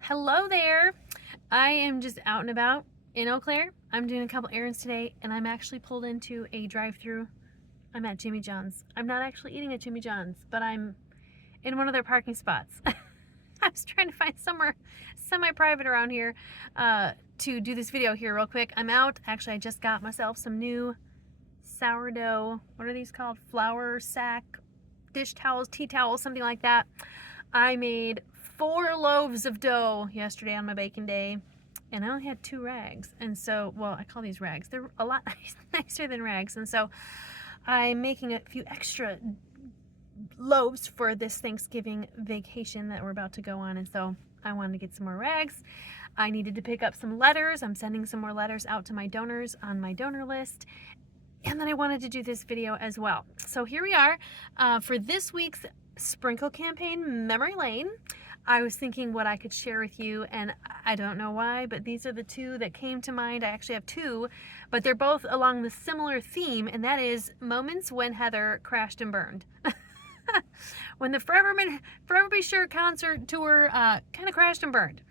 Hello there. I am just out and about in Eau Claire. I'm doing a couple errands today, and I'm actually pulled into a drive-through. I'm at Jimmy John's. I'm not actually eating at Jimmy John's, but I'm in one of their parking spots. I was trying to find somewhere semi-private around here to do this video here real quick. I'm out. Actually, I just got myself some new sourdough. What are these called? Flour sack dish towels, tea towels, something like that. I made 4 loaves of dough yesterday on my baking day, and I only had 2 rags. And so, well, I call these rags. They're a lot nicer than rags. And so I'm making a few extra loaves for this Thanksgiving vacation that we're about to go on. And so I wanted to get some more rags. I needed to pick up some letters. I'm sending some more letters out to my donors on my donor list. And then I wanted to do this video as well. So here we are for this week's Sprinkle Campaign Memory Lane. I was thinking what I could share with you, and I don't know why, but these are the 2 that came to mind. I actually have 2, but they're both along the similar theme, and that is moments when Heather crashed and burned. When the Forever Be Sure concert tour kind of crashed and burned.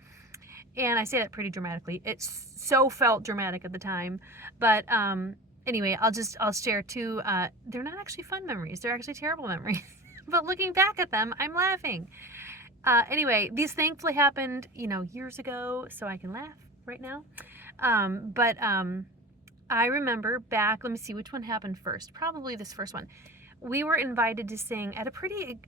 And I say that pretty dramatically. It so felt dramatic at the time, but anyway, I'll share 2. They're not actually fun memories. They're actually terrible memories. But looking back at them, I'm laughing. Anyway, these thankfully happened, years ago, so I can laugh right now. But I remember back, let me see which one happened first. Probably this first one. We were invited to sing at a pretty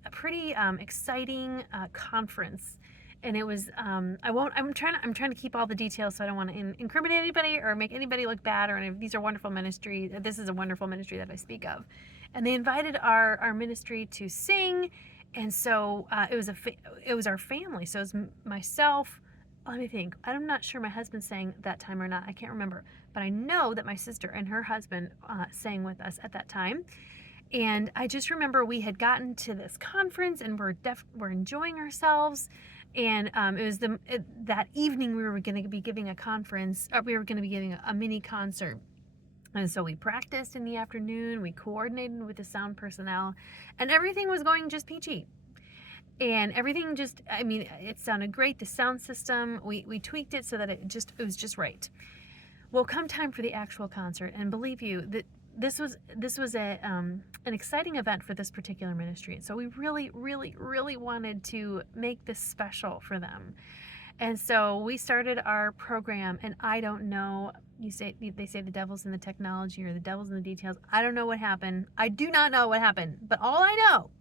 exciting conference. And it was I'm trying to keep all the details, so I don't want to incriminate anybody or make anybody look bad or any. These are wonderful ministry. This is a wonderful ministry that I speak of. And they invited our ministry to sing. And so it was our family. So it was myself. Let me think. I'm not sure my husband sang that time or not. I can't remember. But I know that my sister and her husband sang with us at that time. And I just remember we had gotten to this conference and we're enjoying ourselves. And it was that evening we were going to be giving a conference. We were going to be giving a mini concert. And so we practiced in the afternoon, we coordinated with the sound personnel, and everything was going just peachy. And everything it sounded great. The sound system, we tweaked it so that it was just right. Well, come time for the actual concert, and believe you, that this was an exciting event for this particular ministry. So we really, really, really wanted to make this special for them. And so we started our program, and I don't know, they say the devil's in the technology or the devil's in the details. I don't know what happened. I do not know what happened, but all I know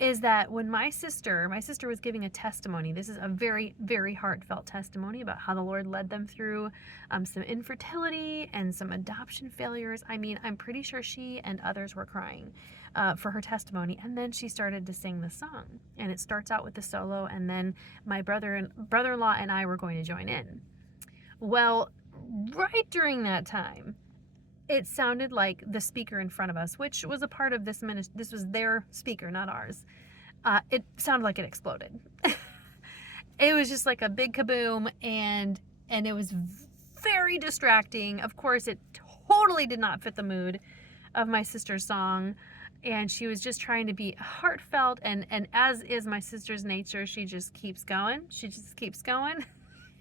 is that when my sister was giving a testimony, this is a very, very heartfelt testimony about how the Lord led them through some infertility and some adoption failures. I mean, I'm pretty sure she and others were crying for her testimony. And then she started to sing the song, and it starts out with the solo, and then my brother-in-law and I were going to join in. Well, right during that time, it sounded like the speaker in front of us, which was a part of this ministry. This was their speaker, not ours. It sounded like it exploded. It was just like a big kaboom, and it was very distracting. Of course, it totally did not fit the mood of my sister's song, and she was just trying to be heartfelt, and as is my sister's nature, she just keeps going. She just keeps going.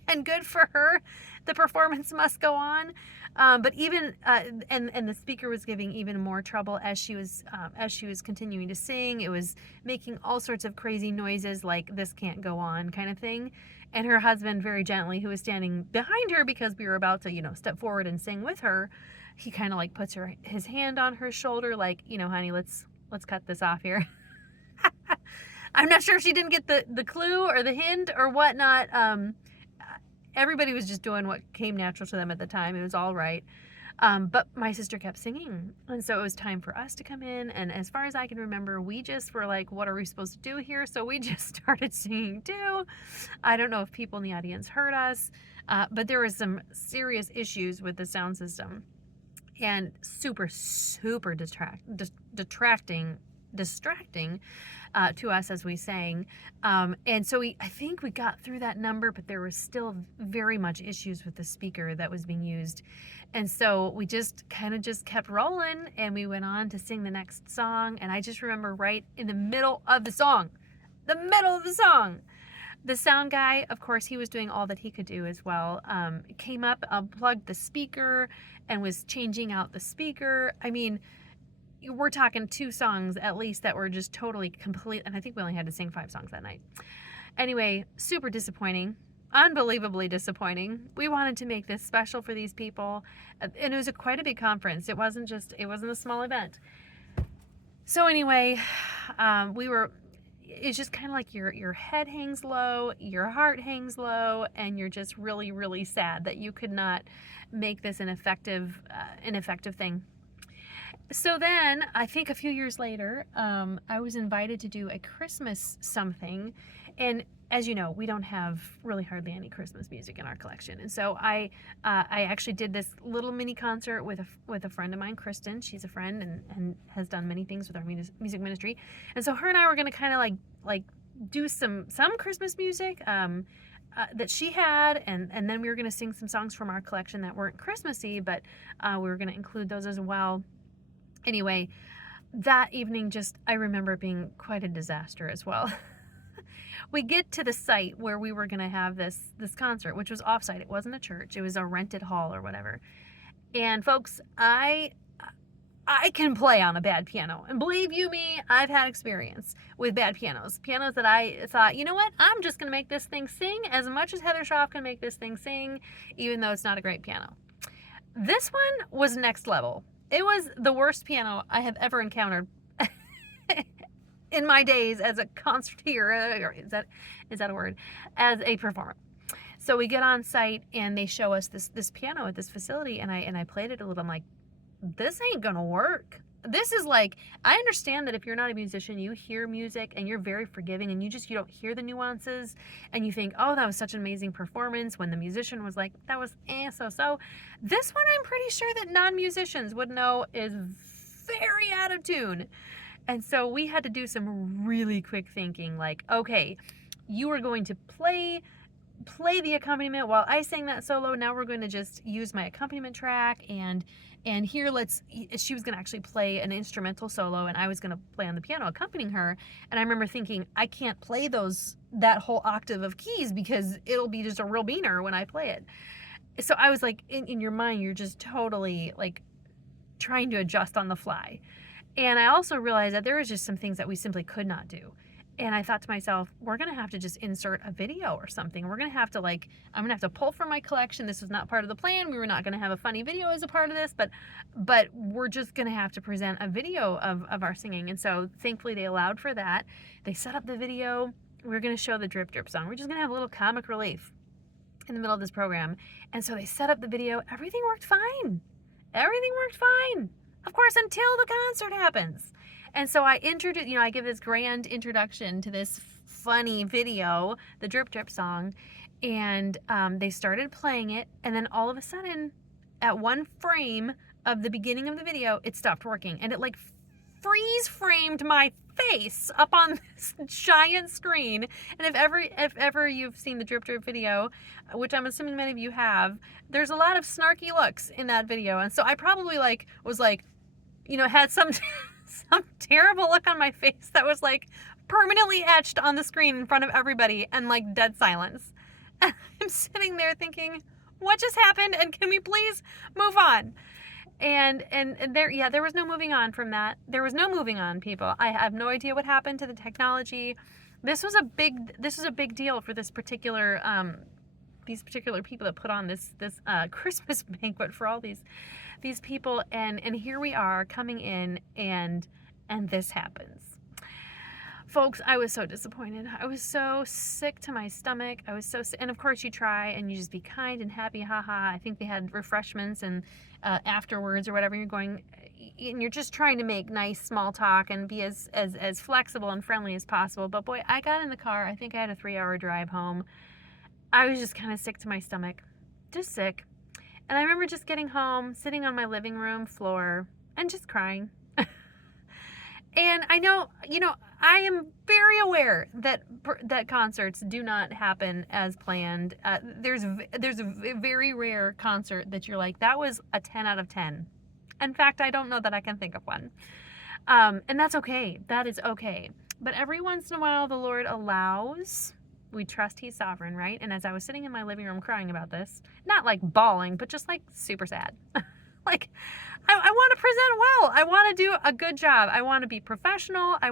And good for her. The performance must go on. But even and the speaker was giving even more trouble as she was continuing to sing. It was making all sorts of crazy noises, like "this can't go on" kind of thing. And her husband, very gently, who was standing behind her because we were about to step forward and sing with her, he kind of like puts his hand on her shoulder, like, honey, let's cut this off here. I'm not sure if she didn't get the clue or the hint or whatnot. Everybody was just doing what came natural to them at the time. It was all right. But my sister kept singing. And so it was time for us to come in. And as far as I can remember, we just were like, what are we supposed to do here? So we just started singing too. I don't know if people in the audience heard us, but there was some serious issues with the sound system. And super, super distracting to us as we sang. And so I think we got through that number, but there were still very much issues with the speaker that was being used. And so we just kept rolling, and we went on to sing the next song. And I just remember right in the middle of the song, The sound guy, of course, he was doing all that he could do as well. Came up, unplugged the speaker, and was changing out the speaker. I mean, we're talking 2 songs at least that were just totally complete. And I think we only had to sing 5 songs that night. Anyway, super disappointing. Unbelievably disappointing. We wanted to make this special for these people. And it was quite a big conference. It wasn't a small event. So anyway, it's just kind of like your head hangs low, your heart hangs low, and you're just really, really sad that you could not make this an effective thing. So then, I think a few years later, I was invited to do a Christmas something, and as you know, we don't have really hardly any Christmas music in our collection, and so I actually did this little mini concert with a friend of mine, Kristen. She's a friend and has done many things with our music ministry, and so her and I were going to kind of like do some Christmas music that she had, and then we were going to sing some songs from our collection that weren't Christmassy, but we were going to include those as well. Anyway, that evening I remember being quite a disaster as well. We get to the site where we were going to have this concert, which was offsite. It wasn't a church. It was a rented hall or whatever. And folks, I can play on a bad piano. And believe you me, I've had experience with bad pianos. Pianos that I thought, you know what? I'm just going to make this thing sing as much as Heather Schaff can make this thing sing, even though it's not a great piano. This one was next level. It was the worst piano I have ever encountered in my days as a concerteer, or is that a word? As a performer. So we get on site and they show us this piano at this facility, and I played it a little. I'm like, this ain't gonna work. This is like, I understand that if you're not a musician, you hear music and you're very forgiving, and you don't hear the nuances, and you think, oh, that was such an amazing performance, when the musician was like, that was so. This one, I'm pretty sure that non-musicians would know is very out of tune. And so we had to do some really quick thinking, like, okay, you are going to play the accompaniment while I sang that solo. Now we're going to just use my accompaniment track, and here she was going to actually play an instrumental solo, and I was going to play on the piano accompanying her. And I remember thinking, I can't play that whole octave of keys because it'll be just a real beaner when I play it. So I was like, in your mind, you're just totally like trying to adjust on the fly. And I also realized that there was just some things that we simply could not do. And I thought to myself, we're going to have to just insert a video or something. We're going to have to I'm going to have to pull from my collection. This was not part of the plan. We were not going to have a funny video as a part of this, but we're just going to have to present a video of our singing. And so thankfully they allowed for that. They set up the video. We're going to show the Drip Drip song. We're just going to have a little comic relief in the middle of this program. And so they set up the video. Everything worked fine. Of course, until the concert happens. And so I give this grand introduction to this funny video, the Drip Drip song, and they started playing it, and then all of a sudden, at one frame of the beginning of the video, it stopped working, and it like freeze framed my face up on this giant screen. And if ever you've seen the Drip Drip video, which I'm assuming many of you have, there's a lot of snarky looks in that video, and so I probably had some terrible look on my face that was like permanently etched on the screen in front of everybody, and like dead silence. And I'm sitting there thinking, what just happened, and can we please move on? And there was no moving on from that. There was no moving on, people. I have no idea what happened to the technology. This was a big deal for this particular these particular people that put on this Christmas banquet for all these people, and here we are coming in, and this happens. Folks, I was so disappointed. I was so sick to my stomach. I was so sick. And of course you try and you just be kind and happy, haha. I think they had refreshments and afterwards or whatever. You're going, and you're just trying to make nice small talk and be as flexible and friendly as possible. But boy, I got in the car. I think I had a 3-hour drive home. I was just kind of sick to my stomach, just sick. And I remember just getting home, sitting on my living room floor and just crying. And I know, I am very aware that concerts do not happen as planned. There's a very rare concert that you're like, that was a 10 out of 10. In fact, I don't know that I can think of one. And that's okay. That is okay. But every once in a while, the Lord allows We trust he's sovereign, right? And as I was sitting in my living room crying about this, not like bawling, but just like super sad. Like, I want to present well. I want to do a good job. I want to be professional. I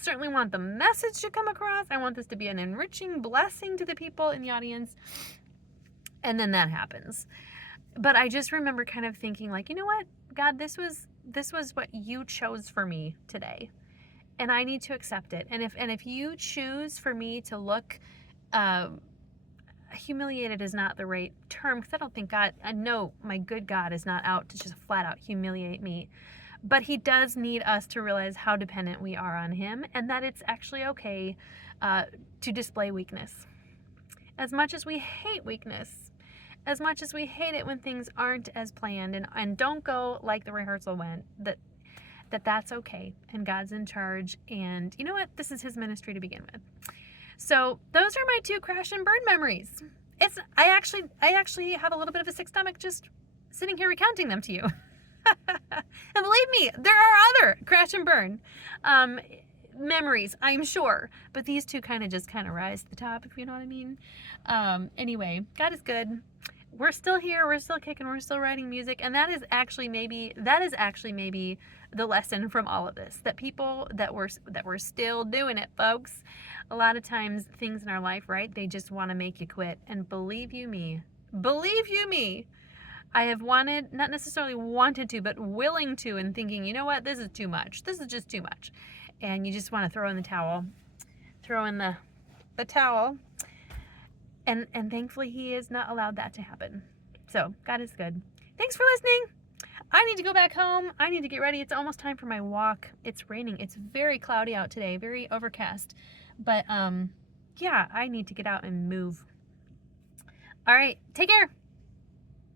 certainly want the message to come across. I want this to be an enriching blessing to the people in the audience. And then that happens. But I just remember kind of thinking like, you know what, God, this was what you chose for me today. And I need to accept it. And if you choose for me to look, humiliated is not the right term, because I don't think God, I know my good God is not out to just flat out humiliate me. But he does need us to realize how dependent we are on him, and that it's actually okay to display weakness. As much as we hate weakness, as much as we hate it when things aren't as planned and don't go like the rehearsal went, that's okay, and God's in charge, and you know what? This is his ministry to begin with. So those are my 2 crash and burn memories. I actually have a little bit of a sick stomach just sitting here recounting them to you. And believe me, there are other crash and burn memories, I'm sure, but these 2 kind of rise to the top, if you know what I mean. Anyway, God is good. We're still here, we're still kicking, we're still writing music, and that is actually maybe the lesson from all of this, that people that we're still doing it, folks. A lot of times things in our life, right, they just want to make you quit. And believe you me, I have not necessarily wanted to, but willing to, and thinking, you know what, this is too much, this is just too much, and you just want to throw in the towel, and thankfully he has not allowed that to happen. So God is good. Thanks for listening. I need to go back home. I need to get ready. It's almost time for my walk. It's raining. It's very cloudy out today, very overcast. But yeah, I need to get out and move. All right, take care.